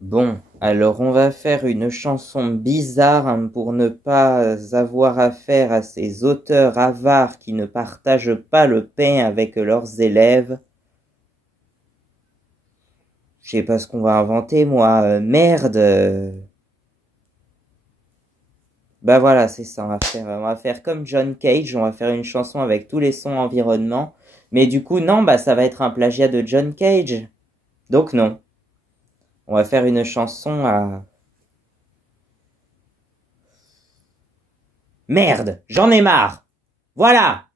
Bon, alors on va faire une chanson bizarre hein, pour ne pas avoir affaire à ces auteurs avares qui ne partagent pas le pain avec leurs élèves. Je sais pas ce qu'on va inventer, moi. Merde. Bah voilà, c'est ça. On va faire comme John Cage. On va faire une chanson avec tous les sons environnement. Mais du coup, non, bah ça va être un plagiat de John Cage. Donc non. On va faire une chanson à... Merde, j'en ai marre. Voilà.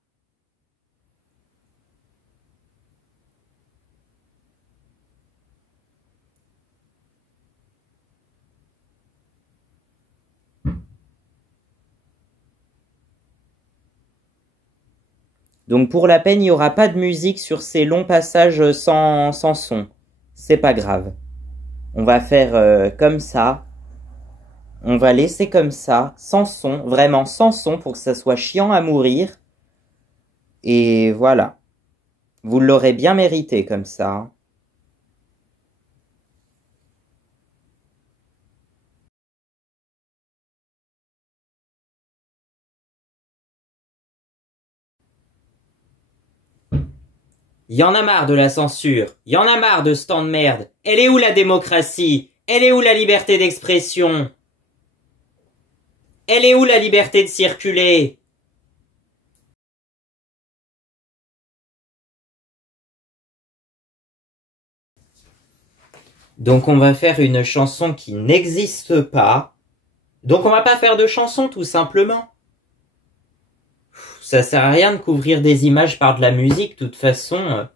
Donc pour la peine, il n'y aura pas de musique sur ces longs passages sans son. C'est pas grave. On va faire comme ça. On va laisser comme ça, sans son, vraiment sans son, pour que ça soit chiant à mourir. Et voilà. Vous l'aurez bien mérité comme ça, hein. Y en a marre de la censure. Y en a marre de ce temps de merde. Elle est où la démocratie? Elle est où la liberté d'expression? Elle est où la liberté de circuler? Donc on va faire une chanson qui n'existe pas. Donc on va pas faire de chanson tout simplement. Ça sert à rien de couvrir des images par de la musique, de toute façon.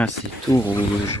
Ah, c'est tout rouge.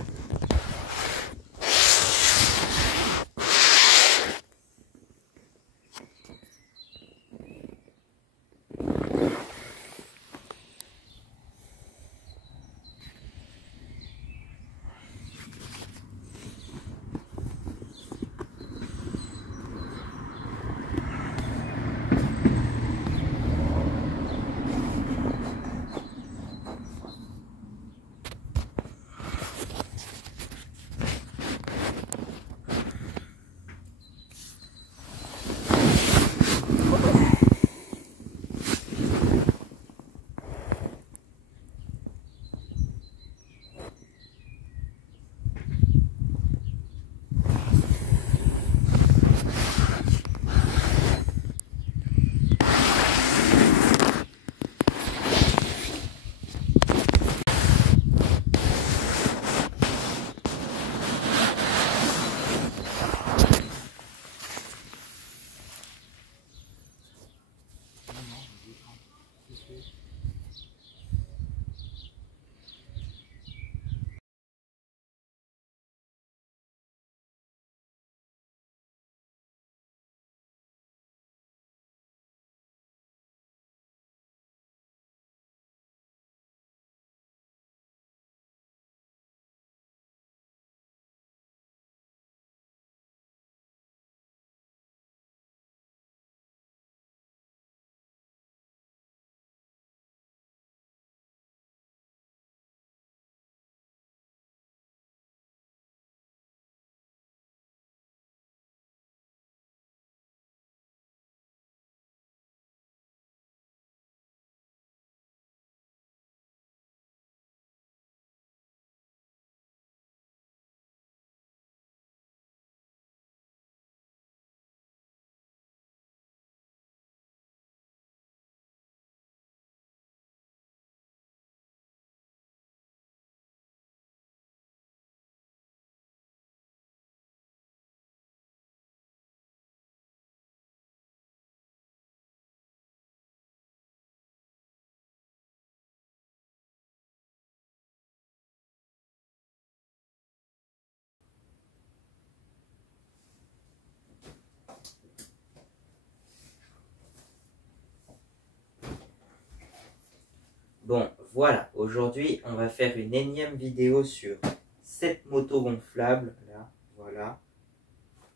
Bon, voilà, aujourd'hui on va faire une énième vidéo sur cette moto gonflable, là, voilà.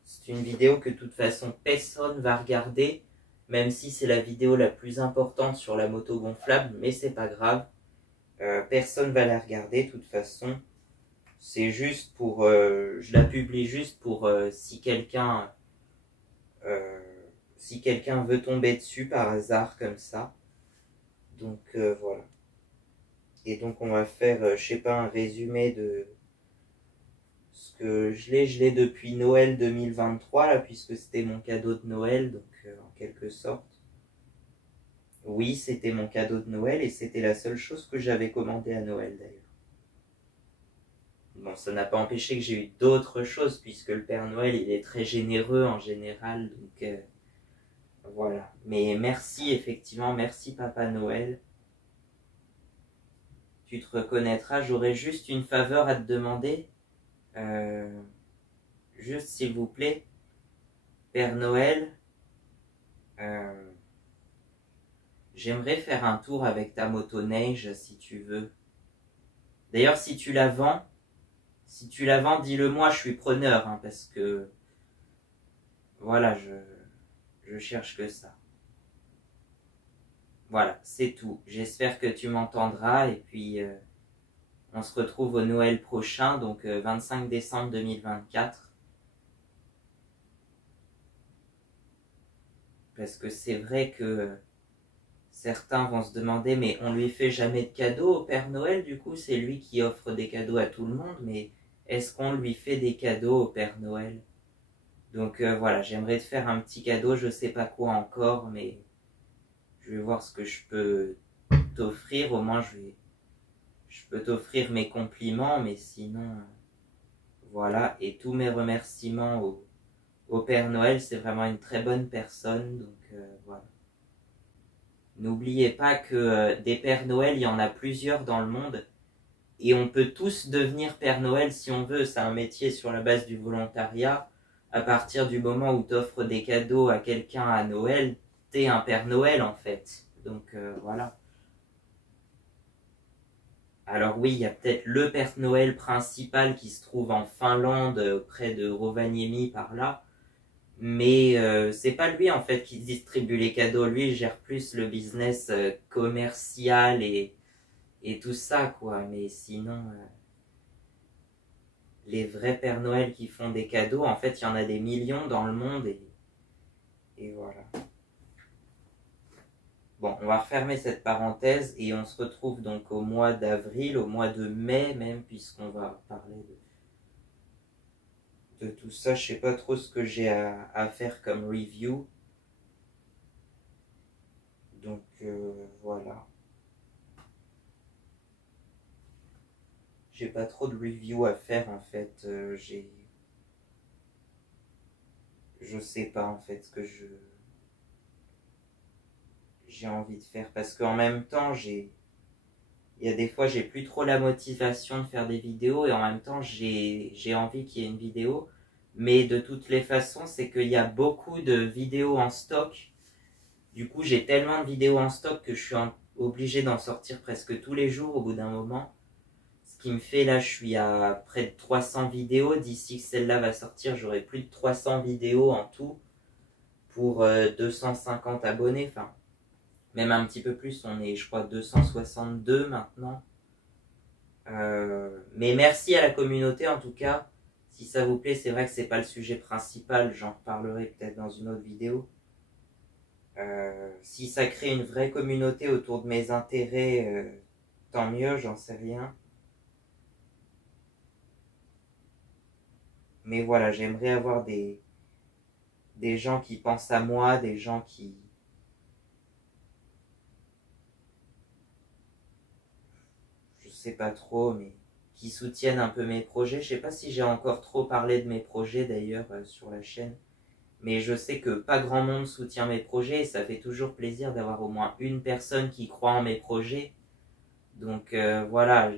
C'est une vidéo que de toute façon personne va regarder, même si c'est la vidéo la plus importante sur la moto gonflable, mais c'est pas grave. Personne va la regarder de toute façon. C'est juste pour... je la publie juste pour si quelqu'un veut tomber dessus par hasard comme ça. Donc voilà. Et donc on va faire, je sais pas, un résumé de ce que je l'ai depuis Noël 2023, là, puisque c'était mon cadeau de Noël, donc en quelque sorte. Oui, c'était mon cadeau de Noël et c'était la seule chose que j'avais commandé à Noël d'ailleurs. Bon, ça n'a pas empêché que j'ai eu d'autres choses, puisque le Père Noël, il est très généreux en général, donc voilà. Mais merci, effectivement, merci Papa Noël. Tu te reconnaîtras, j'aurais juste une faveur à te demander. Juste s'il vous plaît, Père Noël, j'aimerais faire un tour avec ta motoneige, si tu veux. D'ailleurs, si tu la vends, dis-le moi, je suis preneur, hein, parce que voilà, je cherche que ça. Voilà, c'est tout. J'espère que tu m'entendras et puis on se retrouve au Noël prochain, donc 25 décembre 2024. Parce que c'est vrai que certains vont se demander, mais on lui fait jamais de cadeaux au Père Noël, du coup c'est lui qui offre des cadeaux à tout le monde, mais est-ce qu'on lui fait des cadeaux au Père Noël? Donc voilà, j'aimerais te faire un petit cadeau, je sais pas quoi encore, mais je vais voir ce que je peux t'offrir, au moins je peux t'offrir mes compliments, mais sinon, voilà, et tous mes remerciements au Père Noël, c'est vraiment une très bonne personne, donc voilà. N'oubliez pas que des Pères Noël, il y en a plusieurs dans le monde, et on peut tous devenir Père Noël si on veut, c'est un métier sur la base du volontariat. À partir du moment où tu offres des cadeaux à quelqu'un à Noël, t'es un Père Noël en fait, donc voilà. Alors oui, il y a peut-être le Père Noël principal qui se trouve en Finlande, près de Rovaniemi par là. Mais c'est pas lui en fait qui distribue les cadeaux. Lui, il gère plus le business commercial et tout ça, quoi. Mais sinon, les vrais Pères Noël qui font des cadeaux, en fait, il y en a des millions dans le monde et voilà. Bon, on va refermer cette parenthèse et on se retrouve donc au mois d'avril, au mois de mai même, puisqu'on va parler de tout ça. Je sais pas trop ce que j'ai à faire comme review. Donc voilà. J'ai pas trop de review à faire en fait. Je sais pas en fait ce que j'ai envie de faire parce qu'en même temps il y a des fois j'ai plus trop la motivation de faire des vidéos et en même temps j'ai envie qu'il y ait une vidéo. Mais de toutes les façons, c'est qu'il y a beaucoup de vidéos en stock. Du coup, j'ai tellement de vidéos en stock que je suis obligé d'en sortir presque tous les jours au bout d'un moment. Ce qui me fait, là, je suis à près de 300 vidéos. D'ici que celle-là va sortir, j'aurai plus de 300 vidéos en tout pour 250 abonnés. Enfin, même un petit peu plus. On est, je crois, 262 maintenant. Mais merci à la communauté, en tout cas. Si ça vous plaît, c'est vrai que c'est pas le sujet principal. J'en reparlerai peut-être dans une autre vidéo. Si ça crée une vraie communauté autour de mes intérêts, tant mieux, j'en sais rien. Mais voilà, j'aimerais avoir des gens qui pensent à moi, des gens qui... Je sais pas trop, mais qui soutiennent un peu mes projets. Je sais pas si j'ai encore trop parlé de mes projets d'ailleurs sur la chaîne. Mais je sais que pas grand monde soutient mes projets et ça fait toujours plaisir d'avoir au moins une personne qui croit en mes projets. Donc voilà.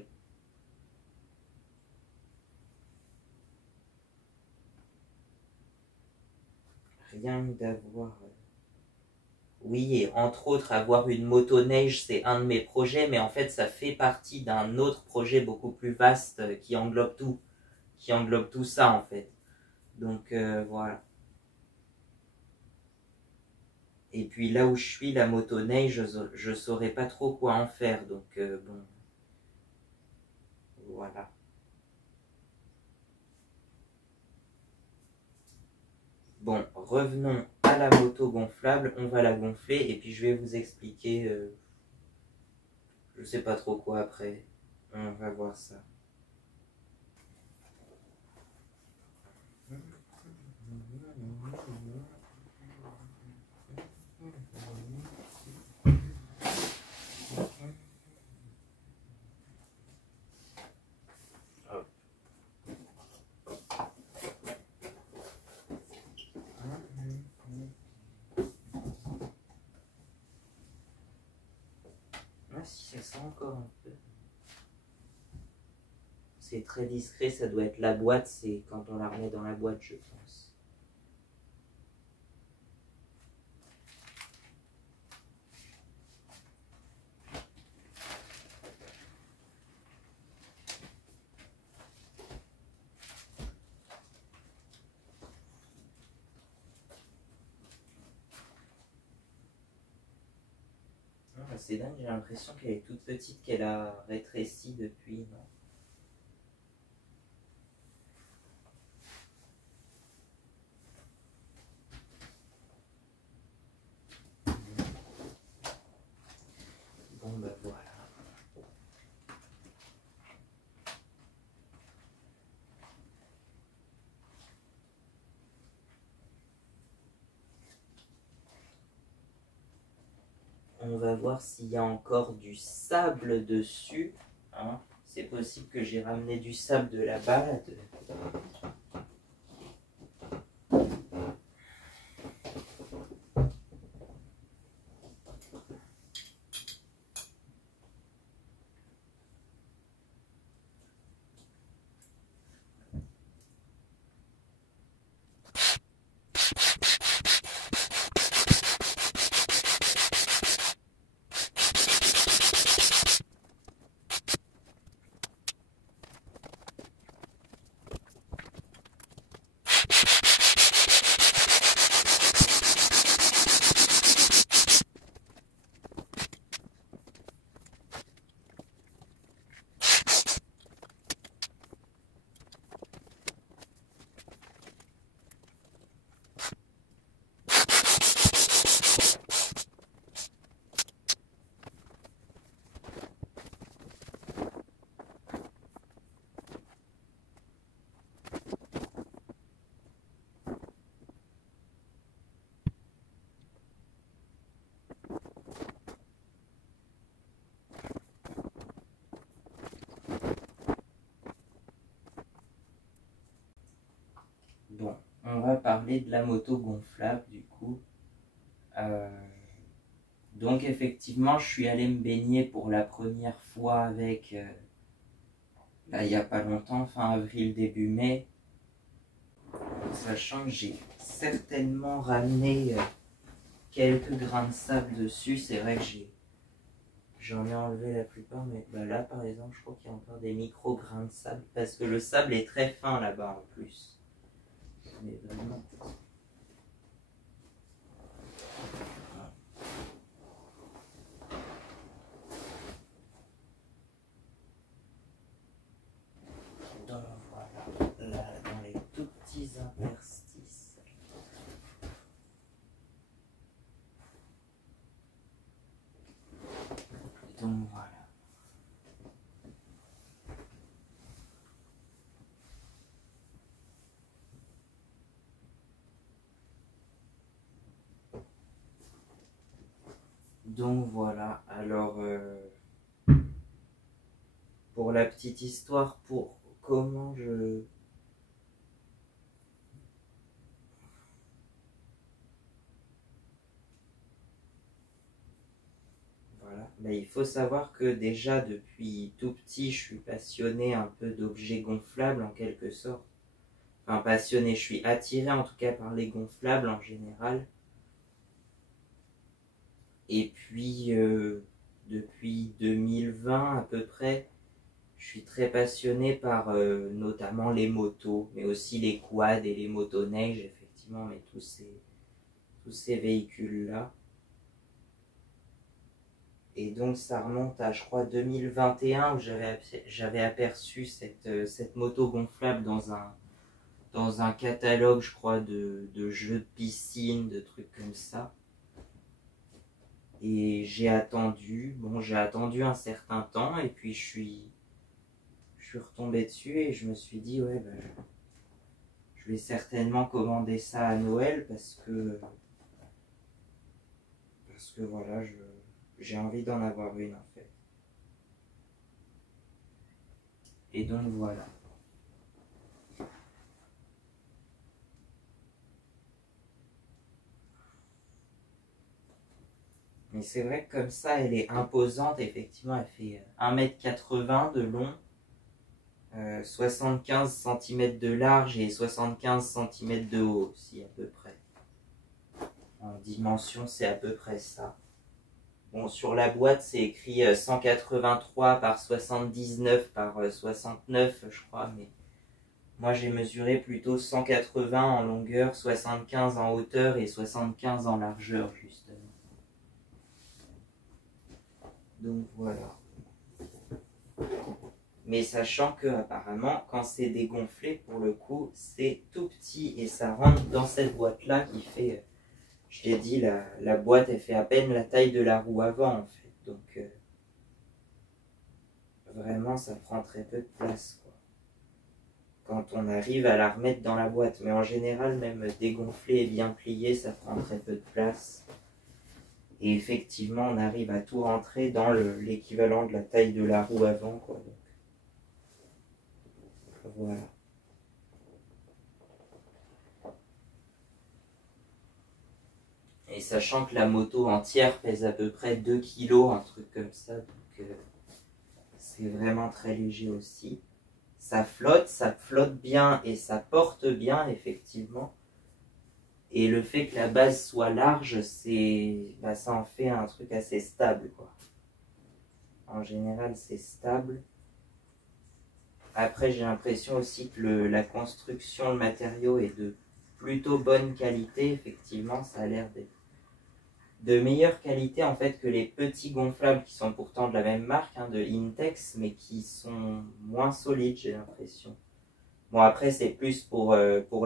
Rien que d'avoir... Oui, et entre autres, avoir une motoneige, c'est un de mes projets, mais en fait, ça fait partie d'un autre projet beaucoup plus vaste qui englobe tout ça en fait. Donc voilà. Et puis là où je suis, la motoneige, je saurais pas trop quoi en faire, donc bon, voilà. Bon, revenons à la moto gonflable, on va la gonfler et puis je vais vous expliquer, je sais pas trop quoi après, on va voir ça. encore un peu. C'est très discret, ça doit être la boîte, c'est quand on la remet dans la boîte, je pense. C'est dingue, j'ai l'impression qu'elle est toute petite, qu'elle a rétréci depuis, non? Bon bah voilà. On va voir s'il y a encore du sable dessus. Hein. C'est possible que j'ai ramené du sable de la balade. Bon, on va parler de la moto gonflable du coup. Euh, donc effectivement, je suis allé me baigner pour la première fois avec, là il n'y a pas longtemps, fin avril, début mai. Sachant que j'ai certainement ramené quelques grains de sable dessus, c'est vrai que j'en ai enlevé la plupart, mais bah là par exemple, je crois qu'il y a encore des micro grains de sable, parce que le sable est très fin là-bas en plus. Mais vraiment. Donc voilà, là dans les tout petits interstices. Donc voilà. Donc voilà, alors pour la petite histoire, pour comment je... Voilà, ben, il faut savoir que déjà depuis tout petit, je suis passionné un peu d'objets gonflables en quelque sorte. Enfin passionné, je suis attiré en tout cas par les gonflables en général. Et puis depuis 2020 à peu près, je suis très passionné par notamment les motos, mais aussi les quads et les motoneiges, effectivement, mais tous ces véhicules-là. Et donc ça remonte à, je crois, 2021 où j'avais aperçu cette moto gonflable dans un catalogue, je crois, de jeux de piscine, de trucs comme ça. Et j'ai attendu un certain temps et puis je suis retombé dessus et je me suis dit, ouais, bah, je vais certainement commander ça à Noël parce que voilà, j'ai envie d'en avoir une en fait. Et donc voilà. Mais c'est vrai que comme ça, elle est imposante. Effectivement, elle fait 1,80 m de long, 75 cm de large et 75 cm de haut aussi, à peu près. En dimension, c'est à peu près ça. Bon, sur la boîte, c'est écrit 183 par 79 par 69, je crois, mais moi j'ai mesuré plutôt 180 en longueur, 75 en hauteur et 75 en largeur, justement. Donc voilà. Mais sachant que apparemment, quand c'est dégonflé, pour le coup, c'est tout petit et ça rentre dans cette boîte-là qui fait, je t'ai dit, la boîte, elle fait à peine la taille de la roue avant, en fait. Donc vraiment, ça prend très peu de place, quoi, quand on arrive à la remettre dans la boîte. Mais en général, même dégonflé et bien plié, ça prend très peu de place. Et effectivement, on arrive à tout rentrer dans l'équivalent de la taille de la roue avant, quoi. Donc, voilà. Et sachant que la moto entière pèse à peu près 2 kg, un truc comme ça, donc c'est vraiment très léger aussi. Ça flotte bien et ça porte bien, effectivement. Et le fait que la base soit large, ça en fait un truc assez stable, quoi. En général, c'est stable. Après, j'ai l'impression aussi que la construction, le matériau est de plutôt bonne qualité. Effectivement, ça a l'air d'être de meilleure qualité en fait que les petits gonflables qui sont pourtant de la même marque, hein, de Intex, mais qui sont moins solides, j'ai l'impression. Bon, après, c'est plus pour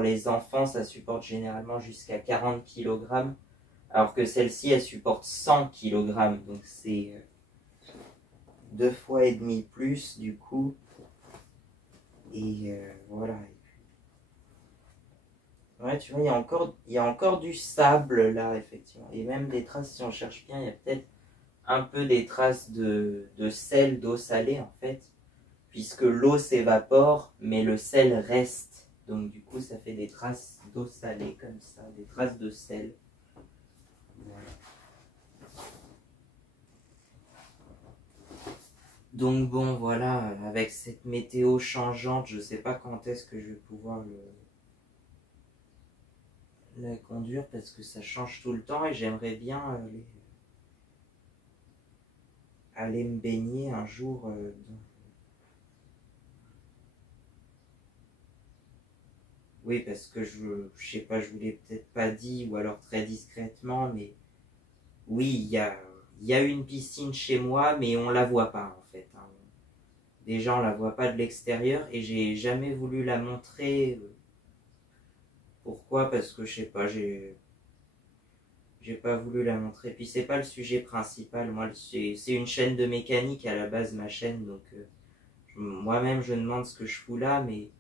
les enfants, ça supporte généralement jusqu'à 40 kg, alors que celle-ci, elle supporte 100 kg, donc c'est 2,5 fois plus du coup. Et voilà. Ouais, tu vois, il y a encore du sable là, effectivement. Et même des traces, si on cherche bien, il y a peut-être un peu des traces de sel, d'eau salée en fait, puisque l'eau s'évapore, mais le sel reste. Donc du coup, ça fait des traces d'eau salée comme ça, des traces de sel. Voilà. Donc bon, voilà, avec cette météo changeante, je sais pas quand est-ce que je vais pouvoir la conduire parce que ça change tout le temps et j'aimerais bien aller me baigner un jour Oui, parce que je sais pas, je vous l'ai peut-être pas dit ou alors très discrètement, mais oui, il y a une piscine chez moi, mais on la voit pas en fait, hein. Déjà, on la voit pas de l'extérieur et j'ai jamais voulu la montrer. Pourquoi? Parce que je sais pas, j'ai pas voulu la montrer. Puis c'est pas le sujet principal. Moi, c'est une chaîne de mécanique à la base, ma chaîne, donc moi-même je me demande ce que je fous là, mais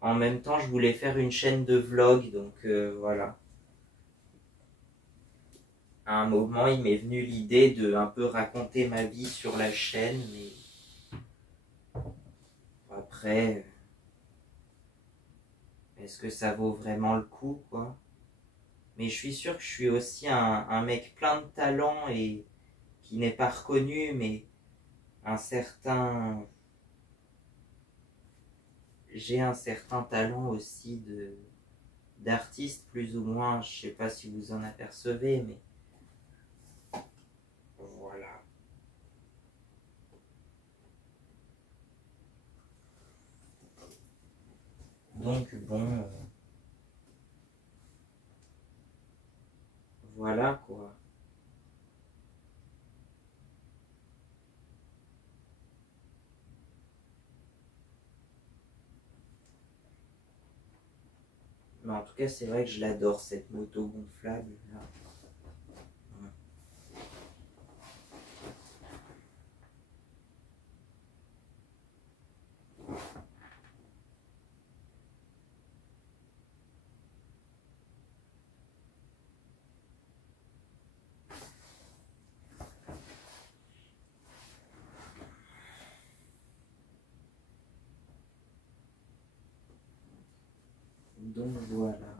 en même temps, je voulais faire une chaîne de vlog, donc voilà. À un moment, il m'est venu l'idée de un peu raconter ma vie sur la chaîne, mais après, est-ce que ça vaut vraiment le coup, quoi? Mais je suis sûr que je suis aussi un mec plein de talent et qui n'est pas reconnu, mais un certain... J'ai un certain talent aussi d'artiste, plus ou moins. Je sais pas si vous en apercevez, mais voilà. Donc bon, voilà quoi. Mais en tout cas, c'est vrai que je l'adore cette moto gonflable là. Donc voilà.